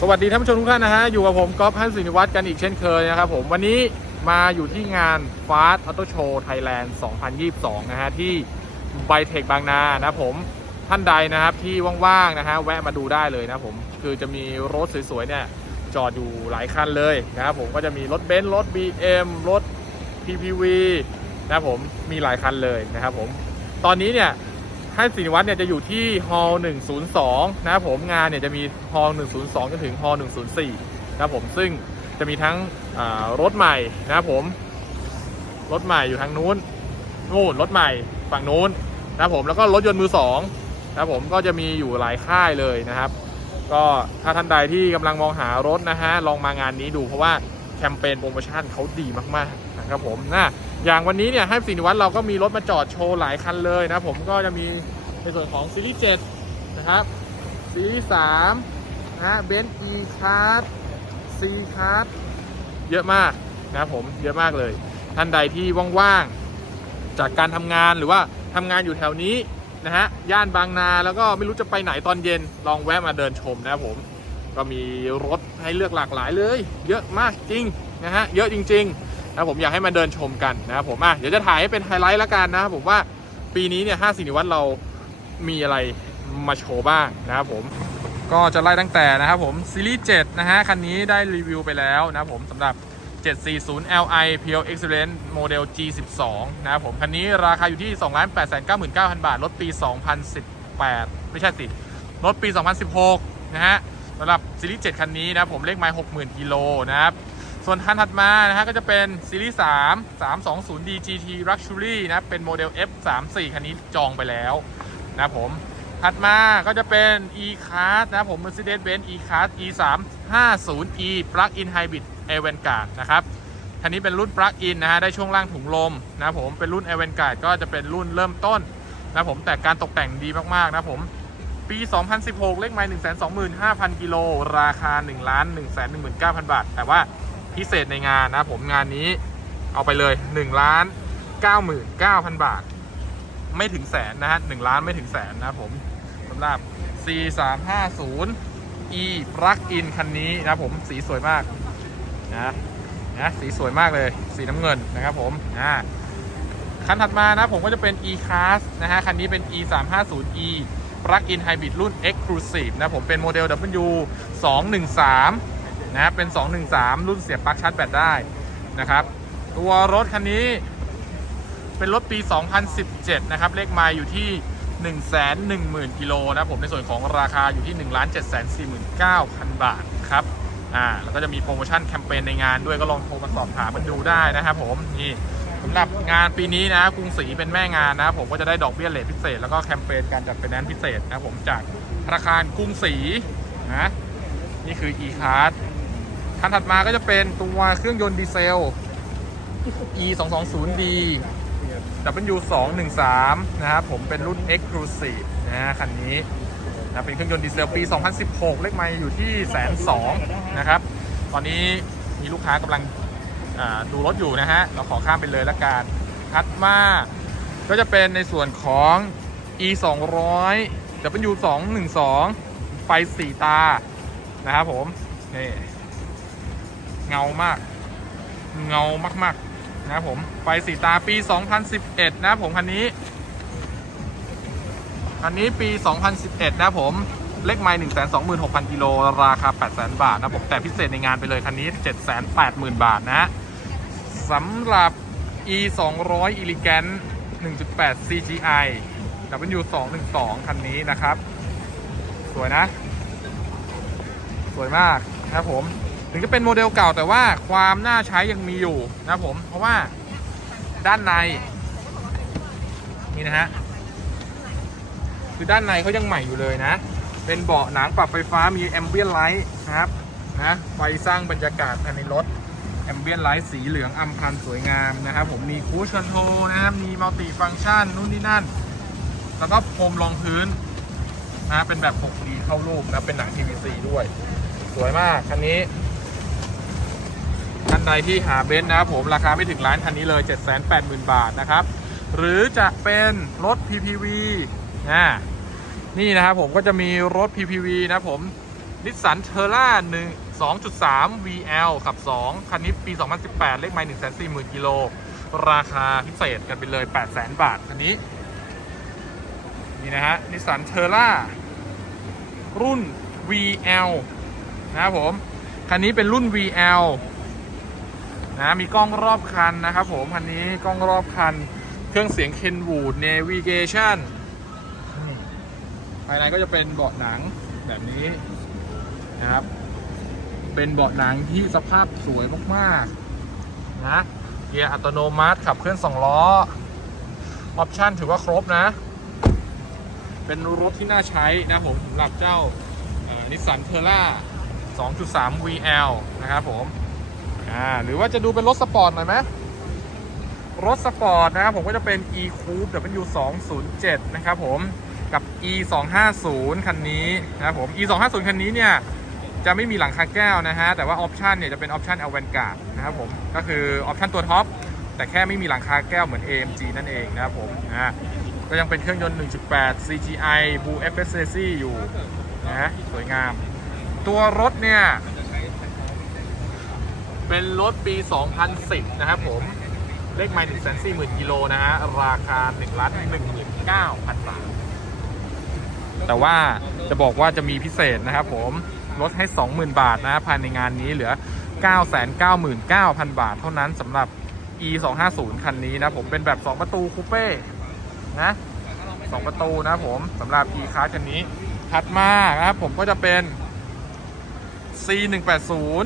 สวัสดีท่านผู้ชมทุกท่านนะฮะ อยู่กับผมก๊อฟฮันสินิวัฒน์กันอีกเช่นเคยนะครับผม วันนี้มาอยู่ที่งาน Fast Auto Show Thailand 2022 นะฮะ ที่ไบเทคบางนานะครับผมท่านใดนะครับที่ว่างๆนะฮะแวะมาดูได้เลยนะครับผมคือจะมีรถสวยๆเนี่ยจอดอยู่หลายคันเลยนะครับผมก็จะมีรถเบนซ์รถ BM รถ PPV นะครับผมมีหลายคันเลยนะครับผมตอนนี้เนี่ย ท่านศิริวัฒน์เนี่ยจะอยู่ที่ฮอลล์102 นะครับผมงานเนี่ยจะมีฮอลล์102 จนถึงฮอลล์104 นะครับผมซึ่งจะมีทั้งรถใหม่นะครับผมรถใหม่อยู่ทางนู้นนู่นรถใหม่ฝั่งนู้นนะครับผมแล้วก็รถยนต์มือสองนะครับผมก็จะมีอยู่หลายค่ายเลยนะครับ ก็ถ้าท่านใดที่กำลังมองหารถนะฮะลองมางานนี้ดูเพราะว่า มเปญโปรโมชั่นเขาดีมากๆนะครับผมนะอย่างวันนี้เนี่ยให้สินิวัฒน์เราก็มีรถมาจอดโชว์หลายคันเลยนะผมก็จะมีในส่วนของซีรีส์7นะครับซีรีส์3นะเบนซ์ E Class C Class เยอะมากนะครับผมเยอะมากเลย ท่านใดที่ว่างๆจากการทำงานหรือว่าทำงานอยู่แถวนี้นะฮะย่านบางนาแล้วก็ไม่รู้จะไปไหนตอนเย็นลองแวะมาเดินชมนะครับผม ก็มีรถให้เลือกหลากหลายเลย เยอะมากจริงนะฮะเยอะจริงๆนะผมอยากให้มาเดินชมกันนะครับผมอะเดี๋ยวจะถ่ายให้เป็นไฮไลท์ล้วกันนะครับผมว่าปีนี้เนี่ยห้าสินิวัตเรามีอะไรมาโชว์บ้างนะครับผมก็จะไล่ตั้งแต่นะครับผมซีรีส์7นะฮะคันนี้ได้รีวิวไปแล้วนะครับผมสำหรับ 740 Li Pure Excellence Model G12 นะครับผมคันนี้ราคาอยู่ที่ 2,899,000 บาท รถปี 2018 ไม่ใช่สิ รถปี 2016 นะฮะ สำหรับซีรีส์7คันนี้นะครับผมเลขไมล์60,000กิโลนะครับ ส่วนคันถัดมานะฮะก็จะเป็นซีรีส์3 320D GT Luxury นะครับเป็นโมเดล F34 คันนี้จองไปแล้วนะครับผมถัดมาก็จะเป็น E-Class นะครับผม Mercedes-Benz E-Class E350E Plug-in Hybrid a v a n g a r d นะครับคันนี้เป็นรุ่น Plug-in นะฮะได้ช่วงล่างถุงลมนะครับผมเป็นรุ่น a v a n g a r d ก็จะเป็นรุ่นเริ่มต้นนะครับผมแต่การตกแต่งดีมากๆนะครับผม ปี 2016 เลขไมล์125,000 กิโล ราคา 1 1 1 9 0 0 บาท แต่ว่าพิเศษในงานนะผมงานนี้เอาไปเลย1ล้าน99,000 บาท ไม่ถึงแสนนะฮะ1ล้านไม่ถึงแสนนะครับผมสำหรับ C350 E Plug-in คันนี้นะผมสีสวยมากนะนะสีสวยมากเลยสีน้ำเงินนะครับผมอ่าคันถัดมานะผมก็จะเป็น E-Class นะฮะคันนี้เป็น E350E Plug-in Hybrid รุ่น Exclusive นะผมเป็นโมเดล W 213นะเป็น 213 รุ่นเสียบปลั๊กชาร์จแบตได้นะครับ ตัวรถคันนี้เป็นรถปี 2017 นะครับ เลขไมล์อยู่ที่ 110,000 กิโลนะผมในส่วนของราคาอยู่ที่ 1,749,000 บาทครับอ่าแล้วก็จะมีโปรโมชั่นแคมเปญในงานด้วยก็ลองโทรมาสอบถามมันดูได้นะครับผมนี่ หรับงานปีนี้นะกรุงศรีเป็นแม่งานนะ ผมก็จะได้ดอกเบี้ยเลทพิเศษ แล้วก็แคมเปญการจัดไฟแนนซ์พิเศษนะผมจากธนาคารกรุงศรีนะนี่คือ e-card คันถัดมาก็จะเป็นตัวเครื่องยนต์ดีเซล e 2 2 0 d W 2 1 3นะครับผมเป็นรุ่น Exclusive นะคันนี้นะเป็นเครื่องยนต์ดีเซลปี 2016 เลขไมล์อยู่ที่แสนสองนะครับ ตอนนี้มีลูกค้ากำลัง ดูรถอยู่นะฮะ เราขอข้ามไปเลยละกันถัดมา ก็จะเป็นในส่วนของ e 200 W 2 1 2ไฟสีตา นะครับผม นี่ เงามาก เงามากๆ นะครับผม ไฟสีตาปี 2011 นะผมคันนี้คันนี้ปี 2011 นะผมเลขไมล์126,000กิโล ราคา800,000บาทนะผม แต่พิเศษในงานไปเลย คันนี้780,000บาทนะฮะ สำหรับ e 200 elegant 1.8 CGI W 212คันนี้นะครับ สวยนะ สวยมากนะครับผม ถึงจะเป็นโมเดลเก่าแต่ว่าความน่าใช้ยังมีอยู่นะครับผม เพราะว่าด้านใน นี่นะฮะ คือด้านในเขายังใหม่อยู่เลยนะ เป็นเบาะหนังปรับไฟฟ้ามีแอมเบียนไลท์นะครับนะไฟสร้างบรรยากาศภายในรถ แอมเบียนไลท์สีเหลืองอำพันสวยงามนะครับผมมีคูชคอนโทรนะครับมีมัลติฟังก์ชันนู่นนี่นั่น แล้วก็พรมรองพื้นนะเป็นแบบ 6D เข้ารูปนะเป็นหนัง PVC ด้วย สวยมาก คันนี้ท่านใดที่หาเบนซ์นะครับผมราคาไม่ถึงล้านคันนี้เลย 780,000 บาทนะครับ หรือจะเป็นรถ PPV นะนี่นะครับผมก็จะมีรถ PPV นะครับผมนิสสันเทอร่า1 2.3 VL ขับ 2 คันนี้ปี 2018 เลขไมล์140,000กิโล ราคาพิเศษกันไปเลย 800,000 บาท คันนี้ นี่นะฮะนิสสันเทอร่ารุ่น VL นะครับผม คันนี้เป็นรุ่น VL นะมีกล้องรอบคันนะครับผม คันนี้กล้องรอบคัน เครื่องเสียง Kenwood Navigation นี่ภายในก็จะเป็นเบาะหนังแบบนี้นะครับ เป็นเบาะหนังที่สภาพสวยมากๆนะเกียร์อัตโนมัติขับเคลื่อน2ล้อออปชั่นถือว่าครบนะ เป็นรถที่น่าใช้นะผมสำหรับเจ้านิสสันเทอร่า2.3 VL นะครับผมอ่าหรือว่าจะดูเป็นรถสปอร์ตหน่อยไหมรถสปอร์ตนะครับผมก็จะเป็น e coupe W207 นะครับผมกับ e 250คันนี้นะครับผม e 250คันนี้เนี่ย จะไม่มีหลังคาแก้วนะฮะ แต่ว่าออปชันเนี่ยจะเป็นออปชัน a v a n g a r d นะครับผม ก็คือออปชันตัวท็อป แต่แค่ไม่มีหลังคาแก้วเหมือน AMG นั่นเองนะครับผมอ่าก็ยังเป็นเครื่องยนต์ 1.8 CGI Blue FSC อยู่นะสวยงาม ตัวรถเนี่ย เป็นรถปี 2010 นะครับผม เลขไมล์140,000กิโลนะฮะ ราคา1ล้าน19,000บาท แต่ว่าจะบอกว่าจะมีพิเศษนะครับผม ลดให้ 20,000 บาทนะภายในงานนี้เหลือ 999,000 บาท เท่านั้นสำหรับ e 2 5 0คันนี้นะผมเป็นแบบ 2 ประตูคูเป้นะ2ประตูนะผมสำหรับ e ค a r คันนี้ถัดมานะครับผมก็จะเป็น c 1 8 0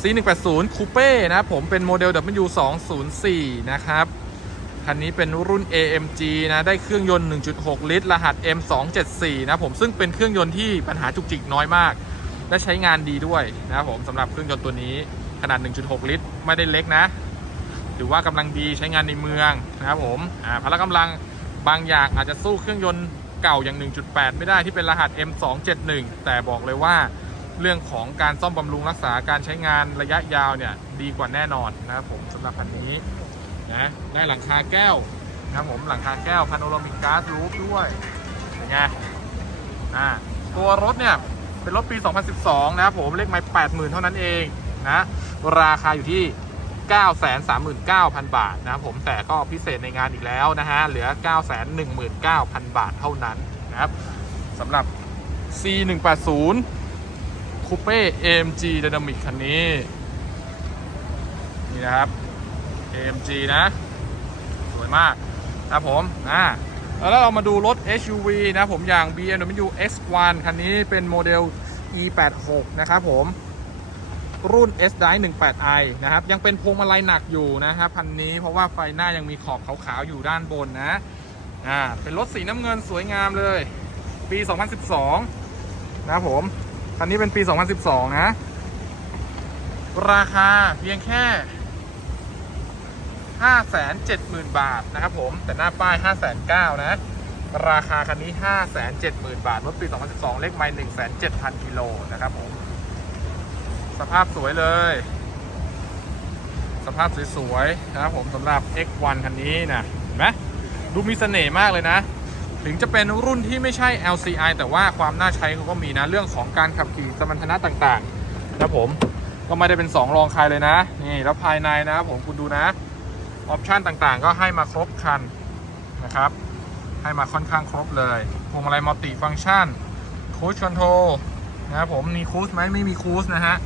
c 1 8 0คูเป้นะผมเป็นโมเดล W 2 0 4นะครับ คันนี้เป็นรุ่น AMG นะ ได้เครื่องยนต์ 1.6 ลิตร รหัส M274 นะผมซึ่งเป็นเครื่องยนต์ที่ปัญหาจุกจิกน้อยมาก และใช้งานดีด้วยนะครับผมสำหรับเครื่องยนต์ตัวนี้ขนาด 1.6 ลิตร ไม่ได้เล็กนะถือว่ากำลังดีใช้งานในเมืองนะครับผมพละกำลังบางอย่างอาจจะสู้เครื่องยนต์เก่าอย่าง 1.8 ไม่ได้ที่เป็นรหัส M271 แต่บอกเลยว่าเรื่องของการซ่อมบำรุงรักษาการใช้งานระยะยาวเนี่ยดีกว่าแน่นอนนะครับผมสำหรับคันนี้ นะได้หลังคาแก้วนะครับผมหลังคาแก้วพาโนรามิกการ์ดรูฟด้วยเป็นไงอ่าตัวรถเนี่ยเป็นรถปี 2012 นะครับผมเลขไม้80,000 เท่านั้นเองนะราคาอยู่ที่ 939,000 บาทนะครับผมแต่ก็พิเศษในงานอีกแล้วนะฮะเหลือ 919,000 บาทเท่านั้นนะครับสำหรับ C180 Coupe AMG Dynamic คันนี้ นี่นะครับ AMG นะ สวยมากนะผม อ่า แล้วเรามาดูรถ SUV นะผมอย่าง BMW X1 คันนี้เป็นโมเดล E86 นะครับผม รุ่น S d i 18i นะครับ ยังเป็นพวงมาลัยหนักอยู่นะครับคันนี้เพราะว่าไฟหน้ายังมีขอบขาวๆอยู่ด้านบนนะ อ่า เป็นรถสีน้ำเงินสวยงามเลย ปี 2012 นะครับผม คันนี้เป็นปี 2012 นะ ราคาเพียงแค่ 570,000 บาทนะครับผม แต่หน้าป้าย 509,000 นะ ราคาคันนี้ 570,000 บาท รถปี 2012 เลขไมล์107,000 กิโลนะครับผม สภาพสวยเลย สภาพสวยๆ นะครับผมสำหรับ X1 คันนี้นะเห็นไหมดูมีเสน่ห์มากเลยนะ ถึงจะเป็นรุ่นที่ไม่ใช่ LCI แต่ว่าความน่าใช้เขาก็มีนะ เรื่องของการขับขี่สมรรถนะต่างๆ นะครับผม ก็ไม่ได้เป็น 2 รองใครเลยนะ นี่ แล้วภายในนะครับผมคุณดูนะ ออปชันต่างๆ ก็ให้มาครบคันนะครับ ให้มาค่อนข้างครบเลยพวงมาลัยมัลติฟังก์ชันคู c คอนโทรนะครับผมมีคูสไหมไม่มีคูสนะฮะ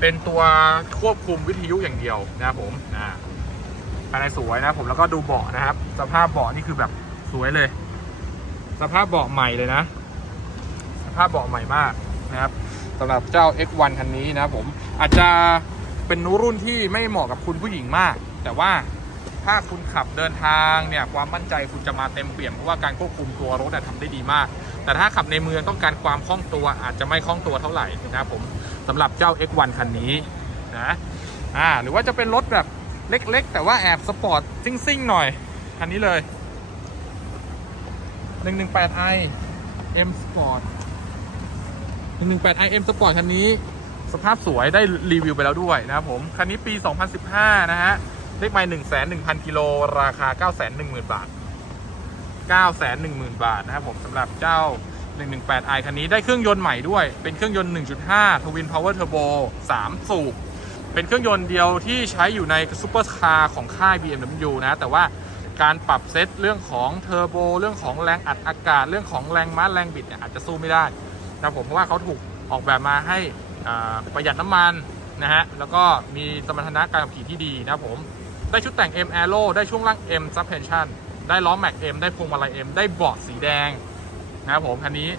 เป็นตัวควบคุมวิทยุอย่างเดียวนะครับผมอ่าภายในสวยนะผมแล้วก็ดูเบาะนะครับ สภาพเบาะนี่คือแบบสวยเลย สภาพเบาะใหม่เลยนะ สภาพเบาะใหม่มากนะครับสำหรับเจ้า X1 คันนี้นะครับผมอาจจะเป็นรุ่นที่ไม่เหมาะกับคุณผู้หญิงมาก แต่ว่า ถ้าคุณขับเดินทางเนี่ยความมั่นใจคุณจะมาเต็มเปี่ยมเพราะว่าการควบคุมตัวรถอะทำได้ดีมาก แต่ถ้าขับในเมืองต้องการความคล่องตัวอาจจะไม่คล่องตัวเท่าไหร่นะครับผมสำหรับเจ้า X1 คันนี้นะอ่าหรือว่าจะเป็นรถแบบเล็กๆ แต่ว่าแอบสปอร์ตซิ่งๆหน่อยคันนี้เลย 118i M Sport 118i M Sport คันนี้สภาพสวยได้รีวิวไปแล้วด้วยนะครับผม คันนี้ปี 2015 นะฮะ เลขไมล์101,000กิโลราคา910,000บาท910,000บาทนะครับผมสำหรับเจ้า 118i คันนี้ได้เครื่องยนต์ใหม่ด้วย เป็นเครื่องยนต์ 1.5 Twin Power Turbo 3 สูบ เป็นเครื่องยนต์เดียวที่ใช้อยู่ในซูเปอร์คาร์ของค่าย BMW นะ แต่ว่าการปรับเซตเรื่องของเทอร์โบเรื่องของแรงอัดอากาศ เรื่องของแรงม้าแรงบิดเนี่ยอาจจะสู้ไม่ได้นะผมเพราะว่าเขาถูกออกแบบมาให้ประหยัดน้ำมันนะฮะแล้วก็มีสมรรถนะการขับขี่ที่ดีนะผม ได้ชุดแต่ง M Aero ได้ช่วงล่าง M Suspension ได้ล้อแม็ก M ได้พวงมาลัย M ได้เบาะสีแดงนะครับผมคันนี้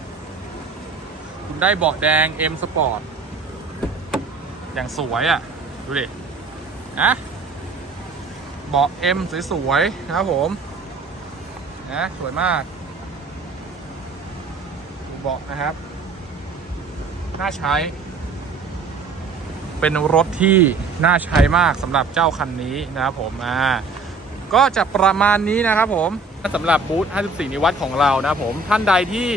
คุณได้เบาะแดง M Sport อย่างสวยอะ่ะ ดูดินะเบาะ M สวยๆนะครับผมนะสวยมากเบาะนะครับน่าใช้ เป็นรถที่น่าใช้มากสำหรับเจ้าคันนี้นะครับผมอ่าก็จะประมาณนี้นะครับผมสำหรับบูธ 54 นิวัตของเรานะครับผมท่านใดที่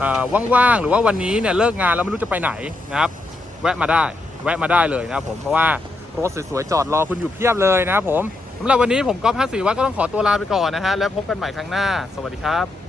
อ่อว่างๆหรือว่าวันนี้เนี่ยเลิกงานแล้วไม่รู้จะไปไหนนะครับ แวะมาได้ แวะมาได้เลยนะครับผมเพราะว่ารถสวยๆจอดรอคุณอยู่เพียบเลยนะครับผมสำหรับวันนี้ผมก๊อฟ54วัตก็ต้องขอตัวลาไปก่อนนะฮะแล้วพบกันใหม่ครั้งหน้า สวัสดีครับ